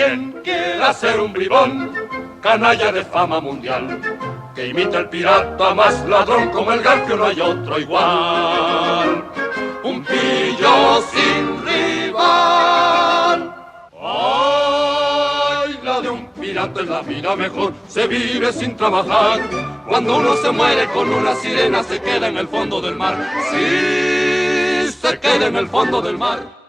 quien quiera ser un bribón, canalla de fama mundial, que imita el pirata más ladrón, como el Garfio no hay otro igual. Un pillo sin rival. Ay, la de un pirata es la vida mejor, se vive sin trabajar. Cuando uno se muere con una sirena, se queda en el fondo del mar. Sí, se queda en el fondo del mar.